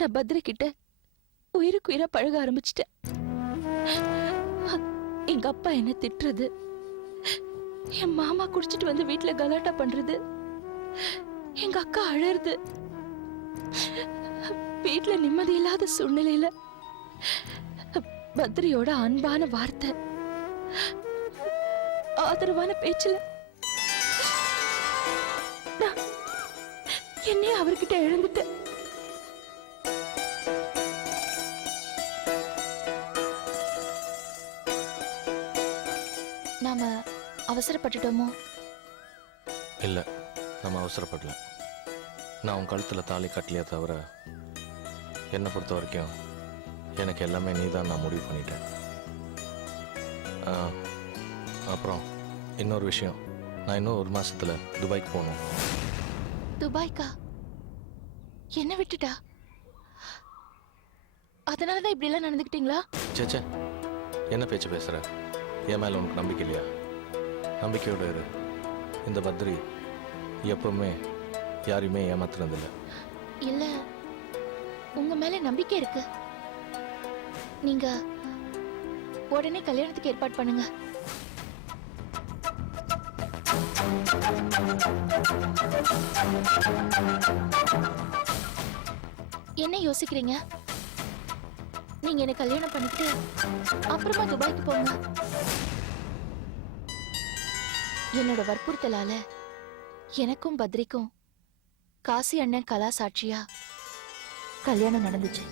நான் பத்ரி கிட்ட உயிருக்கு உயிரா பழக ஆரம்பிச்சிட்டேன். எங்க அப்பா என்ன திட்டுறது, என் மாமா குடிச்சிட்டு வந்து வீட்டுல கலாட்டா பண்றது, எங்க அக்கா அழறது, வீட்டுல நிம்மதி இல்லாத சூழ்நிலையில பத்ரியோட அன்பான வார்த்தை, ஆதரவான பேச்சுல என்னைய அவர்கிட்ட இழந்துட்டேன். நாம அவசரப்பட்டுட்டோமோ? இல்ல, நம்ம அவசரப்படல. நான் உன் கழுத்துல தாலி கட்டலையே தவிர என்னை பொறுத்த வரைக்கும் எனக்கு எல்லாமே நீதான் நான் முடிவு பண்ணிட்டேன். அப்புறம் இன்னொரு விஷயம், நான் இன்னும் 1 மாசத்துல துபாய்க்கு போகணும். துபாய்க்கா? என்ன விட்டுட்டா? அதனாலதான் இப்படி எல்லாம் நடந்துக்கிட்டீங்களா? சேச்சே, என்ன பேச்சு பேசுற? என் மேல உனக்கு நம்பிக்கை இல்லையா? நம்பிக்கையோட இரு. இந்த பத்ரி எப்பவுமே யாரையுமே ஏமாத்துறதில்ல. இல்ல, உங்க மேல நம்பிக்கை இருக்கு. நீங்க உடனே கல்யாணத்துக்கு ஏற்பாடு பண்ணுங்க. என்ன யோசிக்கிறீங்க? நீங்க என்ன கல்யாணம் பண்ணிட்டு அப்புறமா துபாய்க்கு போங்க. என்னோட வற்புறுத்தலால எனக்கும் பத்ரிக்கும் காசி அண்ணன் கலா சாட்சியா கல்யாணம் நடந்துச்சு.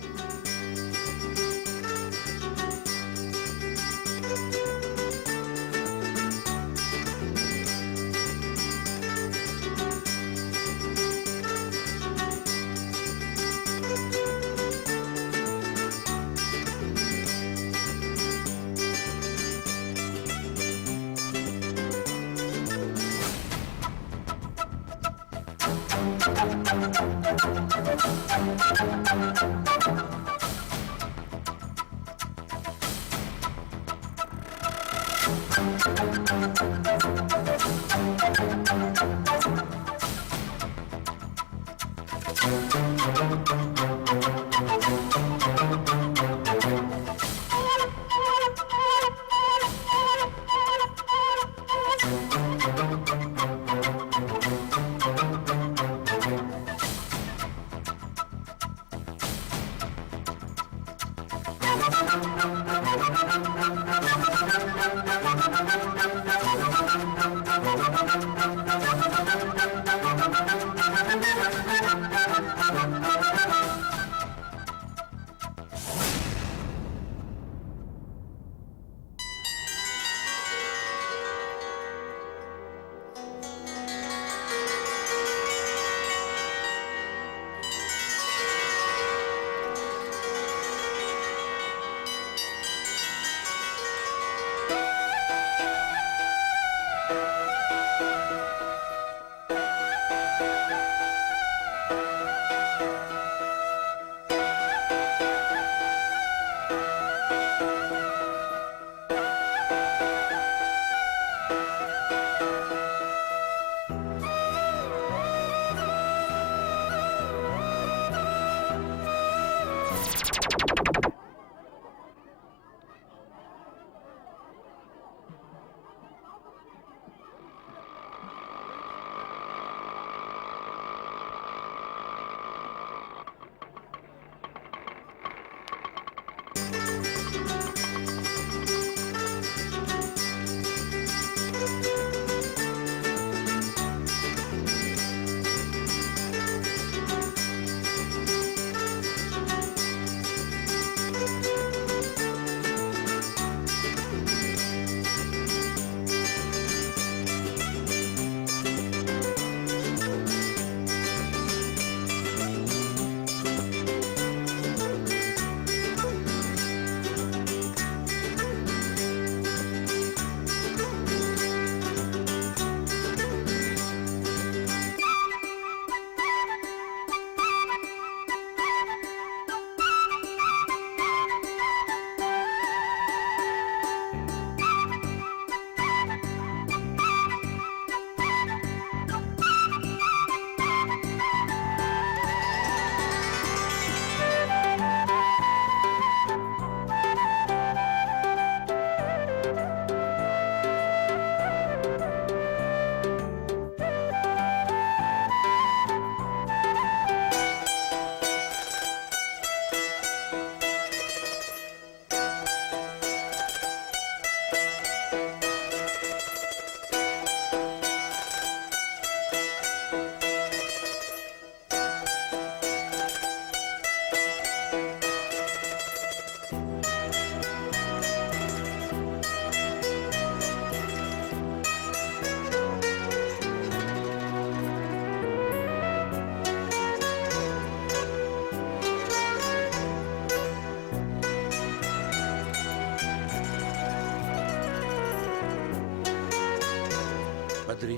பத்ரி,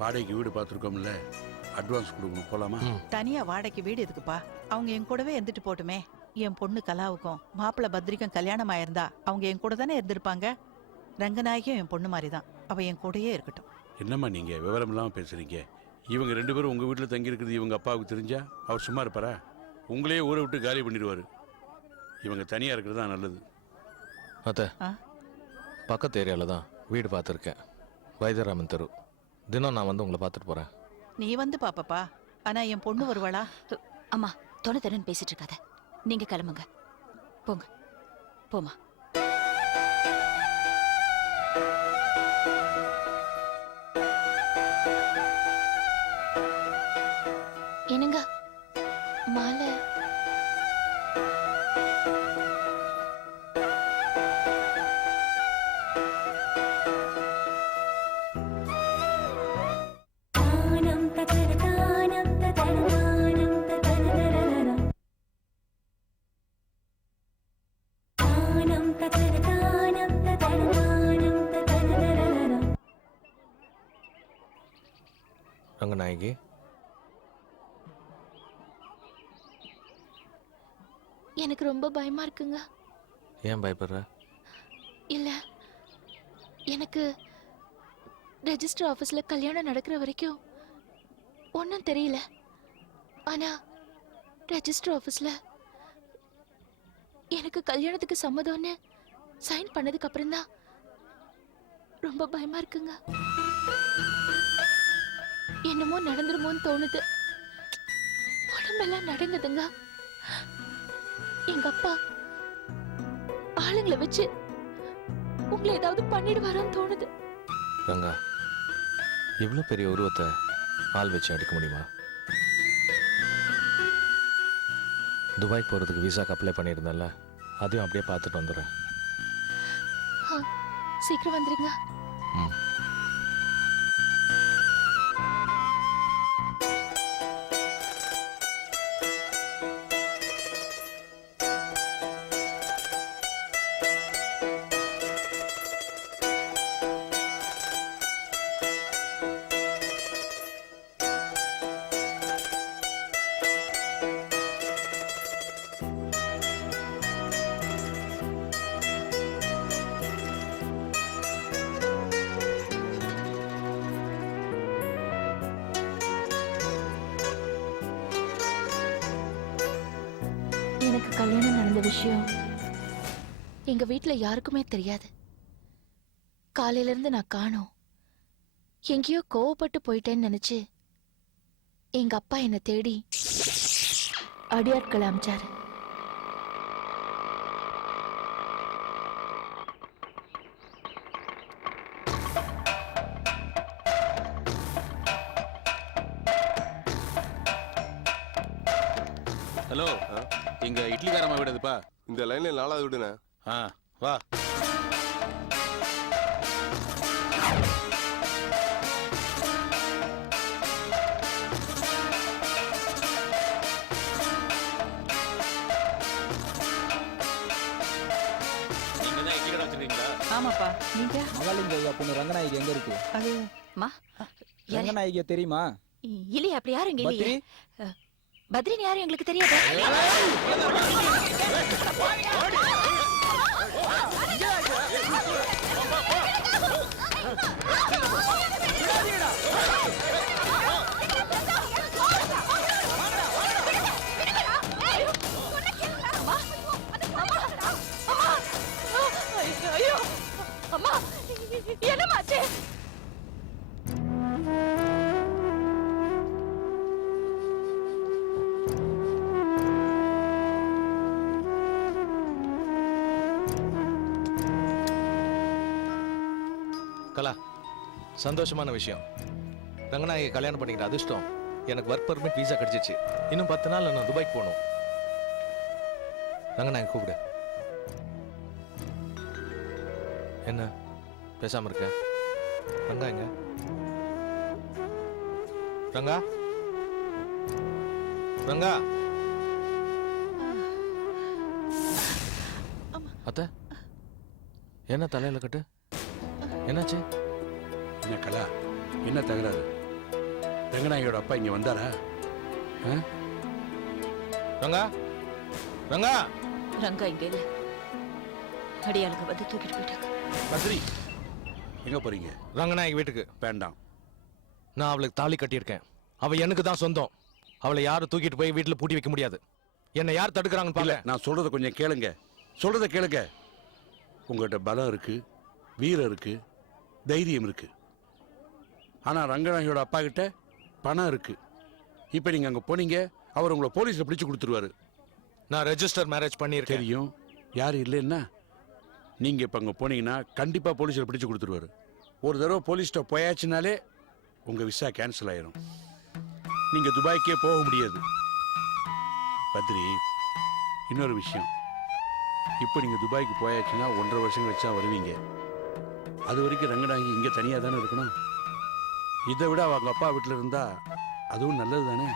வாடகைக்கு வீடு பார்த்துருக்கோம்ல, அட்வான்ஸ் கொடுக்கணும், போலாமா? தனியா வாடகைக்கு வீடு எதுக்குப்பா? அவங்க என் கூடவே இருந்துட்டு போட்டுமே. என் பொண்ணு கலாவுக்கும் மாப்பிள்ளை பத்ரிக்கும் கல்யாணம் ஆயிருந்தா அவங்க என் கூட தானே இருந்திருப்பாங்க. ரங்கநாயகியும் என் பொண்ணு மாதிரி தான், அவ என் கூடயே இருக்கட்டும். என்னம்மா நீங்க விவரம் இல்லாம பேசுறீங்க? இவங்க 2 பேரும் உங்க வீட்டில் தங்கி இருக்கிறது இவங்க அப்பாவுக்கு தெரிஞ்சா அவர் சும்மா இருப்பாரா? உங்களையே ஊரை விட்டு காலி பண்ணிடுவாரு. இவங்க தனியா இருக்கிறது தான் நல்லது. அத்தை, ஆ? பக்கத்து ஏரியாவில் தான் வீடு பார்த்துருக்கேன். வைத்தியராமன் தெரு. தினம் நான் வந்து உங்களை பார்த்துட்டு போகிறேன். நீ வந்து பாப்பப்பா, ஆனா என் பொண்ணு வருவாளா? அம்மா தொண பேசிட்டு இருக்காத, நீங்க கிளம்புங்க. போங்க, போமா. என்னங்க மாலை? ரங்கநாயகி, எனக்கு ரொம்ப பயமா இருக்குங்க. ஏன் பயப்படுற? இல்ல, எனக்கு ரெஜிஸ்டர் ஆபீஸ்ல கல்யாணம் நடக்கிற வரைக்கும் ஒன்றும் தெரியல. ஆனா ரெஜிஸ்டர் ஆபீஸ்ல எனக்கு கல்யாணத்துக்கு சம்மதம்னு சைன் பண்ணதுக்கு அப்புறம் தான் ரொம்ப பயமா இருக்குங்க. என்னமோ நடந்துருமோன்னு தோணுது. உடம்பெல்லாம் நடங்குதுங்க. எங்க அப்பா ஆளுங்களை வச்சு உங்களை ஏதாவது பண்ணிடுவாரோன்னு தோணுது. ரங்கா, இவ்வளோ பெரிய உருவத்தை ஆள் வச்சு அடிக்க முடியுமா? துபாய்க்கு போகிறதுக்கு விசாக்கு அப்ளை பண்ணியிருந்தேன்ல, அதையும் அப்படியே பார்த்துட்டு வந்துடுறேன். சீக்கிரம் வந்துருங்க. ம். எனக்கு கல்யாணம் நடந்த விஷயம் எங்க வீட்ல யாருக்குமே தெரியாது. காலையில இருந்து நான் காணோம். எங்கேயோ கோவப்பட்டு போயிட்டேன்னு நினைச்சு எங்க அப்பா என்னை தேடி அடியாட்களை அமிச்சாரு. ஹலோ, இங்க இட்லிக்காரமா வீடு எதுப்பா? இந்த லைன்ல 4வது வீடுண்ணே. வா. நீங்க தான் இட்லி கடை வச்சிருக்கீங்களா? ஆமாப்பா, நீங்க? மகாலிங்க ஐயா பொண்ணு ரங்கநாயகி எங்க இருக்கு? அது ரங்கநாயகிய தெரியுமா? இல்லையா, அப்படி யாரும் இங்க பத்ரி? இல்லையே. பத்ரின்னு யாரும் எங்களுக்கு தெரியாது. ஐயோ அம்மா, என்னமாச்சு? கலா, சந்தோஷமான விஷயம். ரங்கநாயகி கல்யாணம் பண்ணிக்கிற அதிர்ஷ்டம். எனக்கு ஒர்க் பர்மிட் வீசா கிடைச்சிச்சு. இன்னும் 10 நாள் நான் துபாய்க்கு போகணும். ரங்கநாயகி கூப்பிடு. என்ன பேசாம இருக்க? ரங்கா எங்க? ரங்கா, ரங்கா. அத்தை, என்ன தலையில கட்டு? என்னாச்சு? பிரச்சனை கலா? என்ன தகராறு? ரங்கநாயகியோட அப்பா இங்க வந்தாரா? ஆ? ரங்கா ரங்கா ரங்கா இங்க இல்ல. அடியாளுங்க வந்து தூக்கிட்டு போயிட்டாங்க. பத்ரி, எங்க போறீங்க? ரங்கநாயகி வீட்டுக்கு. வேண்டாம். நான் அவளுக்கு தாலி கட்டியிருக்கேன். அவ எனக்கு தான் சொந்தம். அவளை யாரும் தூக்கிட்டு போய் வீட்டுல பூட்டி வைக்க முடியாது. என்னை யார் தடுக்கிறாங்கன்னு இல்ல, பாருங்க. நான் சொல்றத கொஞ்சம் கேளுங்க. சொல்றத கேளுங்க. உங்கள்கிட்ட பலம் இருக்கு, வீரம் இருக்கு, தைரியம் இருக்கு. ஆனா ரங்கநாயகியோட அப்பா கிட்ட பணம் இருக்கு. இப்ப நீங்க அங்க போனீங்க, அவர் உங்களை போலீஸ்ல பிடிச்சு கொடுத்துருவாரு. நான் ரெஜிஸ்டர் மேரேஜ் பண்ணியிருக்கேன். தெரியும். யாரும் இல்லைன்னா நீங்க இப்ப அங்க போனீங்கன்னா கண்டிப்பா போலீஸ்ல பிடிச்சு கொடுத்துருவாரு. ஒரு தடவை போலீஸ்ட்ட போயாச்சுனாலே உங்க விசா கேன்சல் ஆயிரும். நீங்க துபாய்க்கே போக முடியாது. பத்ரி, இன்னொரு விஷயம். இப்போ நீங்க துபாய்க்கு போயாச்சுன்னா 1.5 வருஷம் கழிச்சா வருவீங்க. அது வரைக்கும் ரங்கநாயகி இங்க தனியா தானே இருக்கணும். இதை விட அவங்க அப்பா வீட்டில் இருந்தா அதுவும் நல்லது தானே.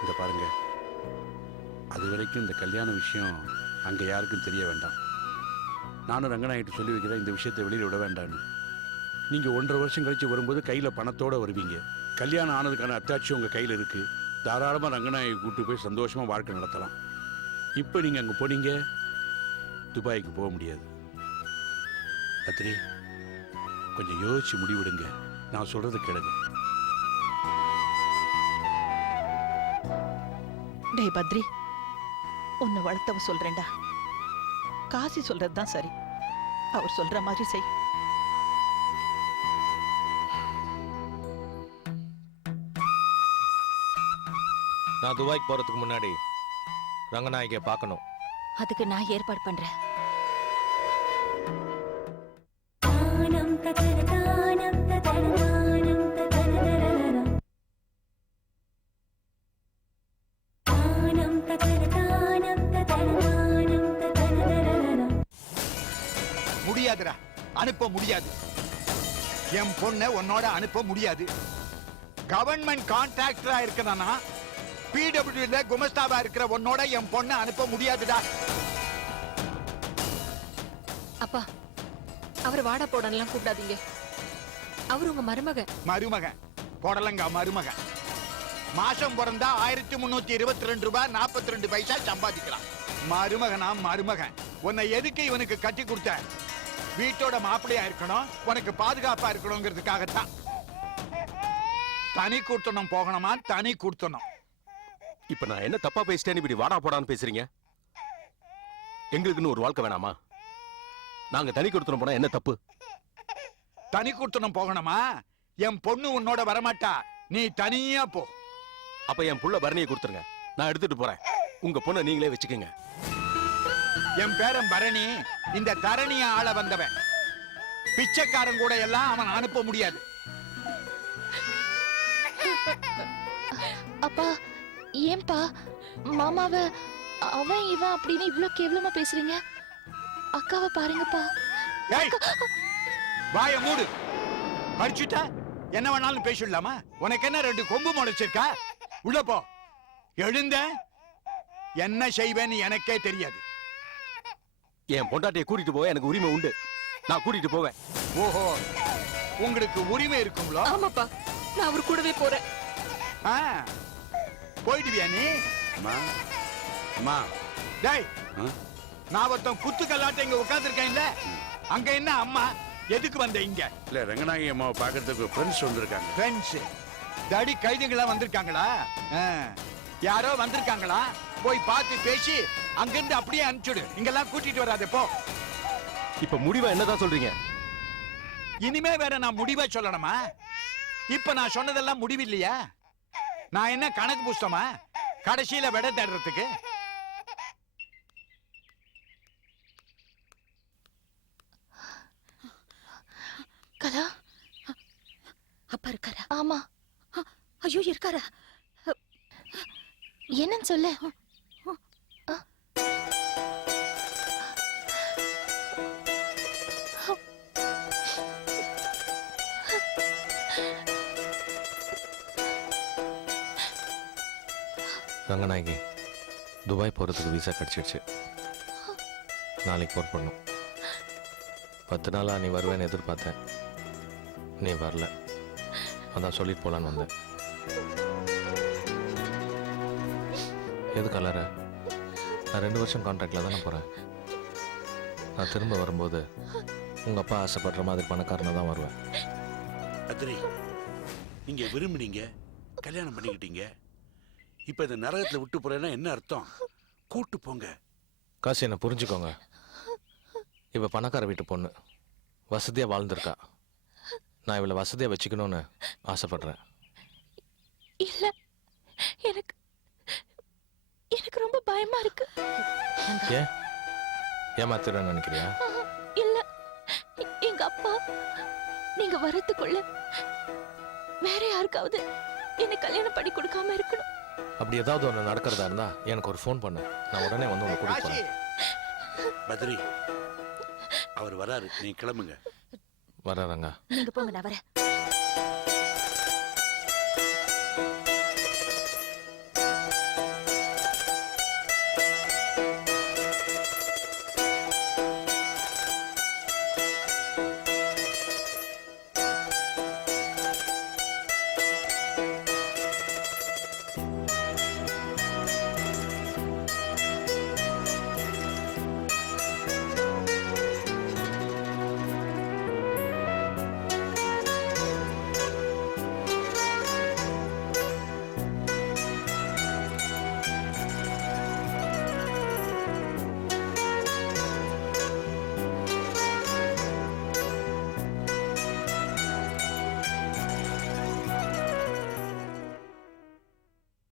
இந்த பாருங்க, அது வரைக்கும் இந்த கல்யாண விஷயம் அங்க யாருக்கும் தெரிய வேண்டாம். நானும் ரங்கநாயகிட்ட சொல்லி வைக்கிறேன், இந்த விஷயத்தை வெளியில விட வேண்டாம்னு. நீங்க 1.5 வருஷம் கழிச்சு வரும்போது கையில பணத்தோட வருவீங்க. கல்யாணம் ஆனதுக்கான அத்தாட்சி உங்க கையில இருக்கு. தாராளமா ரங்கநாயகி கூட்டு போய் சந்தோஷமா வாழ்க்கை நடத்தலாம். இப்ப நீங்க அங்க போனீங்க, துபாய்க்கு போக முடியாது. பத்ரி, கொஞ்சம் யோசிச்சு முடிவெடுங்க. நான் சொல்றது கேளுங்க. டேய் பத்ரி, உன்னை வளர்த்தவ சொல்றேன்டா. காசி சொல்றதுதான் சரி. அவர் சொல்ற மாதிரி செய். நான் துபாய்க்கு போறதுக்கு முன்னாடி ரங்கநாயகியை பார்க்கணும். அதுக்கு நான் ஏற்பாடு பண்றேன். முடியாதுடா, அனுப்ப முடியாது. என் பொண்ணை உன்னோட அனுப்ப முடியாது. கவர்மெண்ட் கான்ட்ராக்டரா இருக்கனா, பிடபிள்யூல குமஸ்தாவா இருக்கிற உன்னோட என் பொண்ணை அனுப்ப முடியாதுடா. அப்பா, அவர் வாடா போடலாம் கூப்பிடாதீங்க. அவர் உங்க மருமகன். மருமகன் போடலங்க, மருமகன். மாசம் பிறந்தா 1322 ரூபாய் 42 பைசா சம்பாதிக்கிறான். மருமகனா மருமகன். உன்னை எதுக்கு இவனுக்கு கட்டி கொடுத்த? வீட்டோட மாப்பிள்ளையா இருக்கணும், உனக்கு பாதுகாப்பா இருக்கணுங்கிறதுக்காகத்தான். தனி கொடுத்தனும் போகணுமா, தனி கொடுத்தனும். இப்ப நான் என்ன தப்பா பேசிட்டேன்னு இப்படி வாடா போடான்னு பேசுறீங்க? எங்களுக்குன்னு ஒரு வாழ்க்கை வேணாமா? நாங்க தனி கொடுத்துன போனா என்ன தப்பு? தனி கொடுத்தனும் போகணுமா? என் பொண்ணு உன்னோட வரமாட்டா, நீ தனியா போ. அப்ப என் புள்ள பரணியை கொடுத்துருங்க, நான் எடுத்துட்டு போறேன். உங்க பொண்ணை நீங்களே வச்சுக்கோங்க. என் பேரன் பரணி இந்த தரணிய ஆள வந்தவன். பிச்சைக்காரன் கூட எல்லாம் அவன் அனுப்ப முடியாது. அப்பா, ஏன்பா மாமாவ அவன் இவன் அப்படின்னு இவ்ளோ கேவலமா பேசுறீங்க? அக்காவை பாருங்கப்பா. ஏய், வாய மூடு. படிச்சுட்டா என்ன வேணாலும் பேசிடலாமா? உனக்கு என்ன 2 கொம்பு முளைச்சிருக்கா? உள்ள போ. எழுந்த என்ன செய்வேன்னு எனக்கே தெரியாது. என் பொண்டாட்டியை கூட்டிட்டு போக எனக்கு உரிமை உண்டு. நான் கூட்டிட்டு போவேன். ஓஹோ, உங்களுக்கு உரிமை இருக்குங்களோ? ஆமாப்பா, நான் அவர் கூடவே போறேன். ஆ, போயிடுவியா நீ? அம்மா, அம்மா, டேய், ஆ? நான் ஒருத்தன் குத்து கல்லாட்ட இங்க உட்கார்ந்துருக்கேன்ல, அங்க என்ன அம்மா? எதுக்கு வந்த இங்க? இல்ல, ரங்கநாயகி அம்மாவை பார்க்கறதுக்கு ஃப்ரெண்ட்ஸ் வந்திருக்காங்க. ஃப்ரெண்ட்ஸ் தடி கைதிகளா வந்திருக்காங்களா? ஆ, யாரோ வந்திருக்காங்களா? போய் பார்த்து பேசி அங்கிருந்து அப்படியே அனுப்பிச்சுடு. இங்கெல்லாம் கூட்டிட்டு வராதே, போ. இப்ப முடிவா என்னதான் சொல்றீங்க? இனிமே வேற நான் முடிவா சொல்லணுமா? இப்ப நான் சொன்னதெல்லாம் முடிவு இல்லையா? நான் என்ன கணக்கு புஸ்தமா கடைசியில விட தேடுறதுக்கு? கலா, அப்பா இருக்காரா? ஆமா. ஐயோ, இருக்காரா? என்னன்னு சொல்லு. ரங்கநாயகி, துபாய் போகிறதுக்கு விசா கிடச்சிடுச்சு. நாளைக்கு போர் பண்ணும். 10 நாளாக நீ வருவேன்னு எதிர்பார்த்தேன். நீ வரல, அதான் சொல்லிட்டு போலான்னு வந்தேன். எது கலர? நான் 2 வருஷம் கான்ட்ராக்டில் தானே போகிறேன். நான் திரும்ப வரும்போது உங்கள் அப்பா ஆசைப்படுற மாதிரி பணக்காரனை தான் வருவேன். பத்ரி, நீங்க விரும்புனீங்க, கல்யாணம் பண்ணிக்கிட்டீங்க. இப்ப இந்த நரகத்துல விட்டு போறேன்னா என்ன அர்த்தம்? கூட்டு போங்க. காசு என்னை புரிஞ்சுக்கோங்க. இவ பணக்கார வீட்டு பொண்ணு, வசதியாக வாழ்ந்திருக்கா. நான் இவளை வசதியாக வச்சுக்கணும்னு ஆசைப்படுறேன். இல்ல, எனக்கு எனக்கு ரொம்ப பயமா இருக்கு. ஏன் ஏமாத்திரன்னு நினைக்கிறியா? இல்ல, எங்க அப்பா நீங்க வரதுக்குள்ள வேற யாருக்காவது என்ன கல்யாணம் பண்ணி கொடுக்காம இருக்கணும். அப்படி ஏதாவது ஒன்று நடக்கிறதா இருந்தா எனக்கு ஒரு ஃபோன் பண்ணு, நான் உடனே வந்து உங்களை கூட்டிட்டு காசி போறேன். பத்ரி, அவர் வராரு, நீ கிளம்புங்க. வர்றாங்க. நீங்க போங்க, நான் வரேன்.